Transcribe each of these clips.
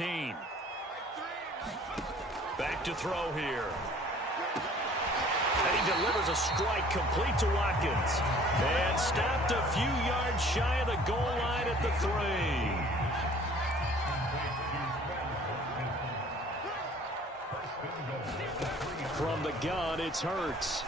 15. Back to throw here. And he delivers a strike complete to Watkins. And stopped a few yards shy of the goal line at the 3. From the gun, it's Hurts.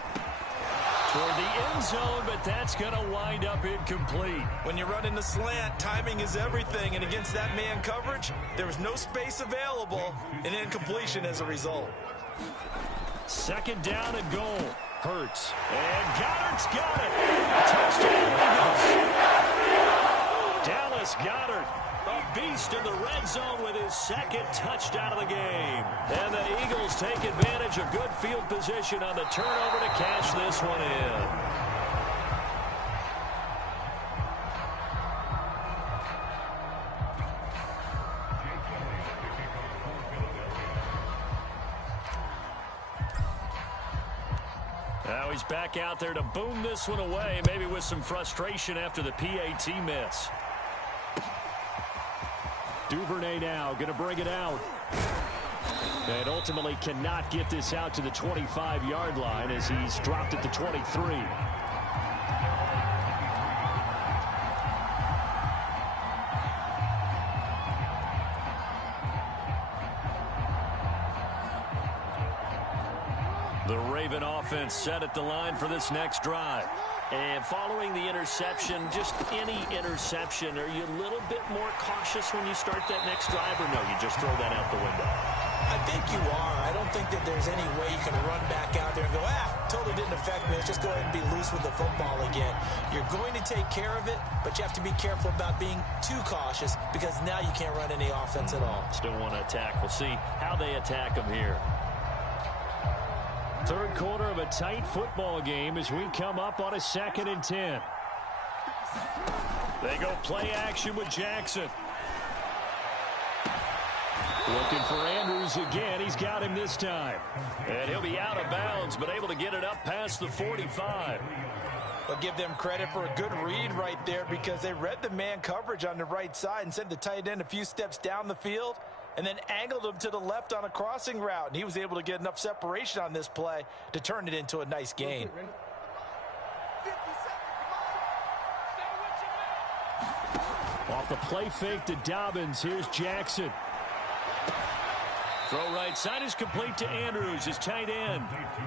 Toward the end zone, but that's going to wind up incomplete. When you're running the slant, timing is everything. And against that man coverage, there was no space available. And incompletion as a result. Second down and goal. Hurts. And Goddard's got it. Touchdown Eagles. Dallas Goedert, a beast in the red zone with his second touchdown of the game. And the Eagles take advantage of good field position on the turnover to cash this one in. Now he's back out there to boom this one away, maybe with some frustration after the PAT miss. Duvernay now going to bring it out. And ultimately cannot get this out to the 25-yard line as he's dropped at the 23. The Raven offense set at the line for this next drive. And following the interception, just any interception, are you a little bit more cautious when you start that next drive, or no, you just throw that out the window? I think you are. I don't think that there's any way you can run back out there and go, totally didn't affect me. Let's just go ahead and be loose with the football again. You're going to take care of it, but you have to be careful about being too cautious because now you can't run any offense at all. Still want to attack. We'll see how they attack them here. Third quarter of a tight football game as we come up on a 2nd and 10. They go play action with Jackson. Looking for Andrews again. He's got him this time. And he'll be out of bounds, but able to get it up past the 45. I'll give them credit for a good read right there because they read the man coverage on the right side and sent the tight end a few steps down the field and then angled him to the left on a crossing route. And he was able to get enough separation on this play to turn it into a nice gain. Off the play fake to Dobbins. Here's Jackson. Throw right side is complete to Andrews, his tight end.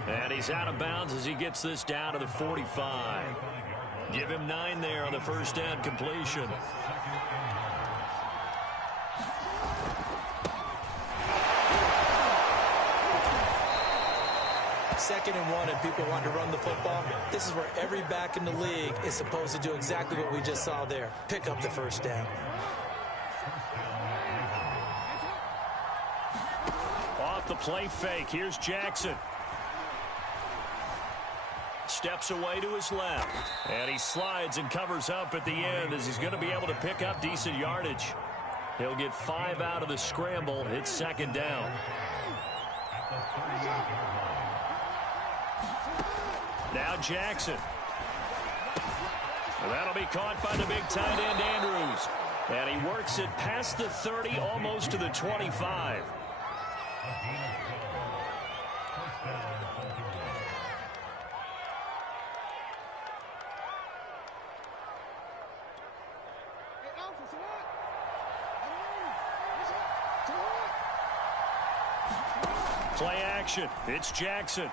And he's out of bounds as he gets this down to the 45. Give him 9 there on the first down completion. Second and 1 and people want to run the football. This is where every back in the league is supposed to do exactly what we just saw there. Pick up the first down. Off the play fake. Here's Jackson. Steps away to his left. And he slides and covers up at the end as he's going to be able to pick up decent yardage. He'll get 5 out of the scramble. It's second down. Now Jackson. Well, that'll be caught by the big tight end, Andrews. And he works it past the 30, almost to the 25. Play action. It's Jackson.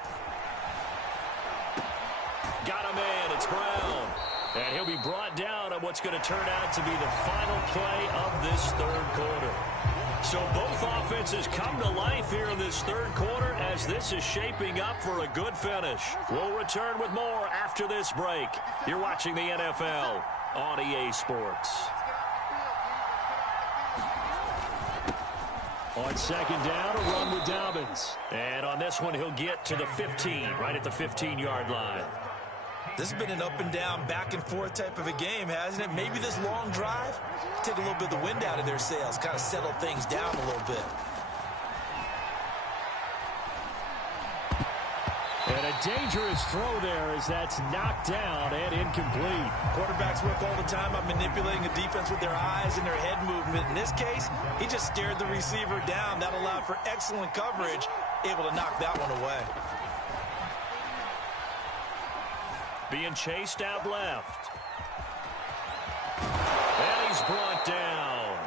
Got him in. It's Brown. And he'll be brought down on what's going to turn out to be the final play of this third quarter. So both offenses come to life here in this third quarter as this is shaping up for a good finish. We'll return with more after this break. You're watching the NFL on EA Sports. On second down, a run with Dobbins. And on this one, he'll get to the 15, right at the 15-yard line. This has been an up-and-down, back-and-forth type of a game, hasn't it? Maybe this long drive, take a little bit of the wind out of their sails, kind of settle things down a little bit. And a dangerous throw there as that's knocked down and incomplete. Quarterbacks work all the time on manipulating a defense with their eyes and their head movement. In this case, he just stared the receiver down. That allowed for excellent coverage, able to knock that one away. Being chased out left. And he's brought down.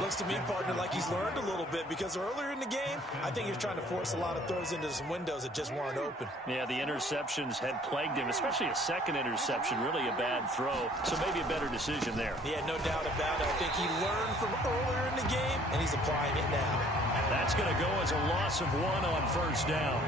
Looks to me, partner, like he's learned a little bit because earlier in the game, I think he was trying to force a lot of throws into some windows that just weren't open. Yeah, the interceptions had plagued him, especially a second interception, really a bad throw. So maybe a better decision there. Yeah, no doubt about it. I think he learned from earlier in the game, and he's applying it now. That's going to go as a loss of 1 on first down.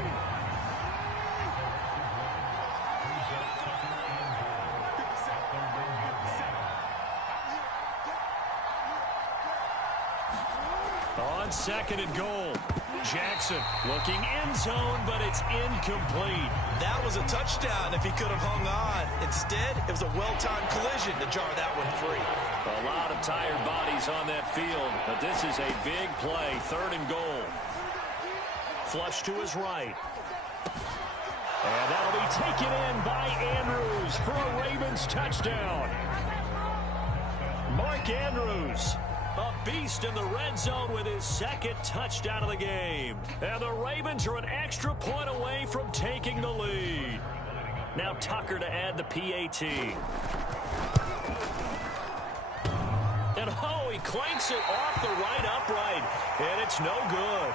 On second and goal, Jackson looking end zone, but it's incomplete. That was a touchdown if he could have hung on. Instead, it was a well-timed collision to jar that one free. A lot of tired bodies on that field, but this is a big play, third and goal. Flush to his right. And that'll be taken in by Andrews for a Ravens touchdown. Mark Andrews, a beast in the red zone with his second touchdown of the game. And the Ravens are an extra point away from taking the lead. Now Tucker to add the PAT. And oh, he clanks it off the right upright. And it's no good.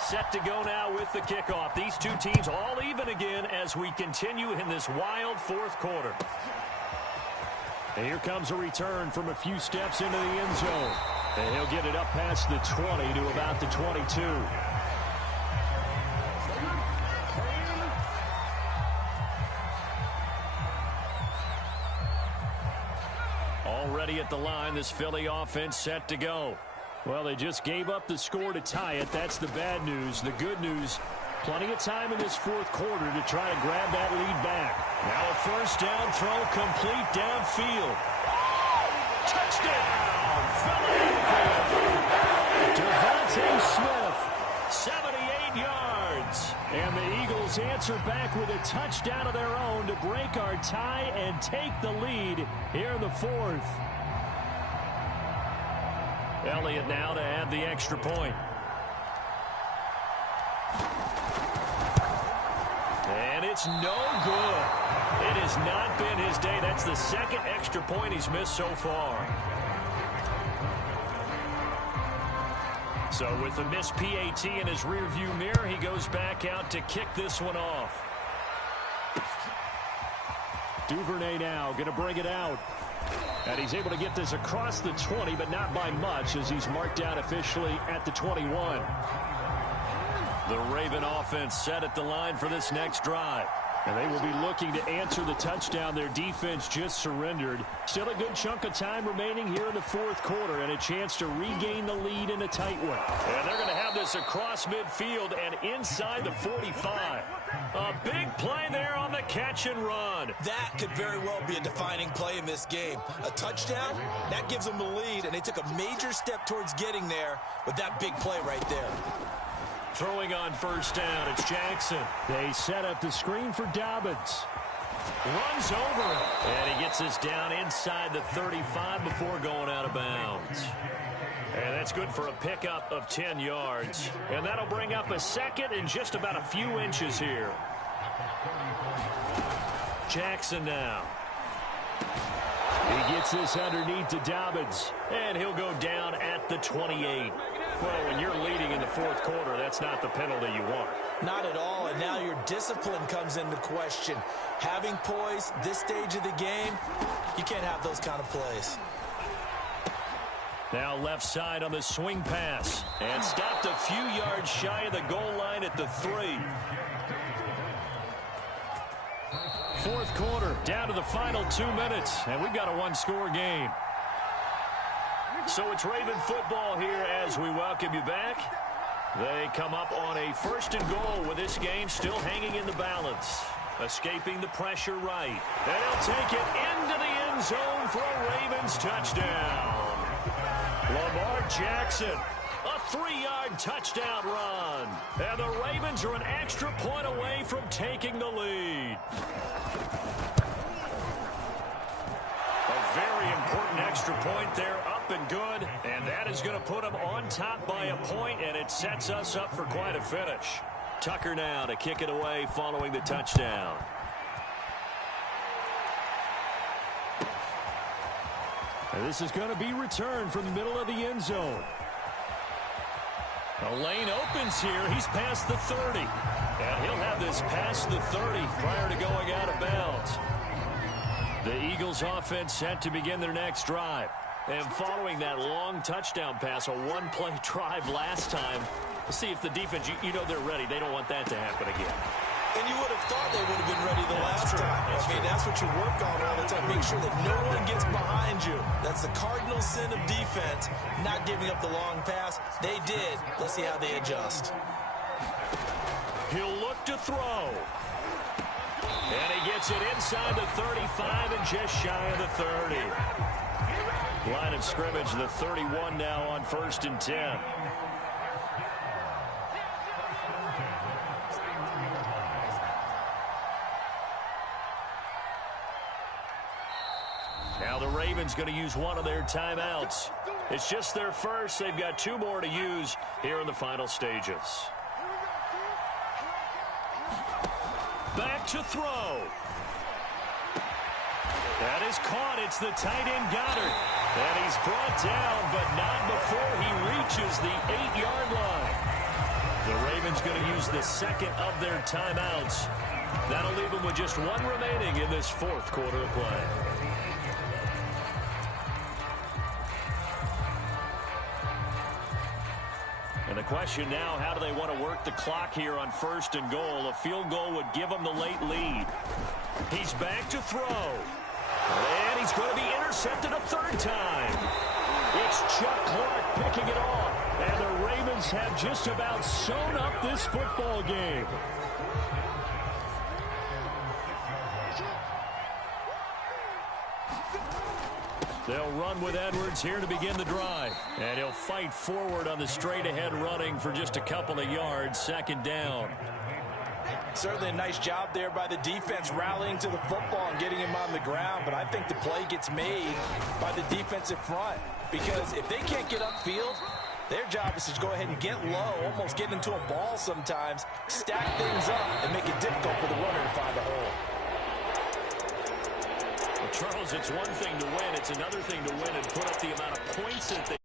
Set to go now with the kickoff. These two teams all even again as we continue in this wild fourth quarter. And here comes a return from a few steps into the end zone. And he'll get it up past the 20 to about the 22. Already at the line, this Philly offense set to go. Well, they just gave up the score to tie it. That's the bad news. The good news, plenty of time in this fourth quarter to try to grab that lead back. Now a first down throw complete downfield. Touchdown, Philadelphia. Devontae Smith, 78 yards. And the Eagles answer back with a touchdown of their own to break our tie and take the lead here in the fourth. Elliott now to add the extra point. And it's no good. It has not been his day. That's the second extra point he's missed so far. So with the missed PAT in his rearview mirror, he goes back out to kick this one off. Duvernay now going to bring it out. And he's able to get this across the 20, but not by much as he's marked down officially at the 21. The Raven offense set at the line for this next drive. And they will be looking to answer the touchdown. Their defense just surrendered. Still a good chunk of time remaining here in the fourth quarter and a chance to regain the lead in a tight one. And they're going to have this across midfield and inside the 45. A big play there on the catch and run. That could very well be a defining play in this game. A touchdown, that gives them the lead, and they took a major step towards getting there with that big play right there. Throwing on first down, it's Jackson. They set up the screen for Dobbins. Runs over it. And he gets this down inside the 35 before going out of bounds. And that's good for a pickup of 10 yards. And that'll bring up a second and just about a few inches here. Jackson now. He gets this underneath to Dobbins. And he'll go down at the 28. Well, when you're leading in the fourth quarter, that's not the penalty you want. Not at all, and now your discipline comes into question. Having poise this stage of the game, you can't have those kind of plays. Now left side on the swing pass. And stopped a few yards shy of the goal line at the 3. Fourth quarter, down to the final 2 minutes, and we've got a one-score game. So it's Raven football here as we welcome you back. They come up on a 1st and goal with this game still hanging in the balance. Escaping the pressure right. And he'll take it into the end zone for a Ravens touchdown. Lamar Jackson, a 3-yard touchdown run. And the Ravens are an extra point away from taking the lead. A very important extra point there, up and good. And that is going to put them on top by a point, and it sets us up for quite a finish. Tucker now to kick it away following the touchdown. And this is going to be returned from the middle of the end zone. A lane opens here. He's past the 30. And he'll have this past the 30 prior to going out of bounds. The Eagles offense set to begin their next drive. And following that long touchdown pass, a one-play drive last time, we'll see if the defense, you know they're ready. They don't want that to happen again. And you would have thought they would have been ready the last time. That's what you work on all the time. Make sure that no one gets behind you. That's the cardinal sin of defense, not giving up the long pass. They did. Let's see how they adjust. He'll look to throw. And he gets it inside the 35 and just shy of the 30. Line of scrimmage, the 31 now on 1st and 10. Now the Ravens going to use one of their timeouts. It's just their first. They've got 2 more to use here in the final stages. Back to throw. That is caught. It's the tight end Goddard. And he's brought down, but not before he reaches the 8-yard line. The Ravens going to use the second of their timeouts. That'll leave them with just 1 remaining in this 4th quarter of play. And the question now, how do they want to work the clock here on 1st and goal? A field goal would give them the late lead. He's back to throw. And he's going to be intercepted a 3rd time. It's Chuck Clark picking it off. And the Ravens have just about sewn up this football game. They'll run with Edwards here to begin the drive. And he'll fight forward on the straight-ahead running for just a couple of yards. 2nd down. Certainly a nice job there by the defense rallying to the football and getting him on the ground. But I think the play gets made by the defensive front. Because if they can't get upfield, their job is to go ahead and get low, almost get into a ball sometimes, stack things up, and make it difficult for the runner to find a hole. Well, Charles, it's one thing to win. It's another thing to win and put up the amount of points that they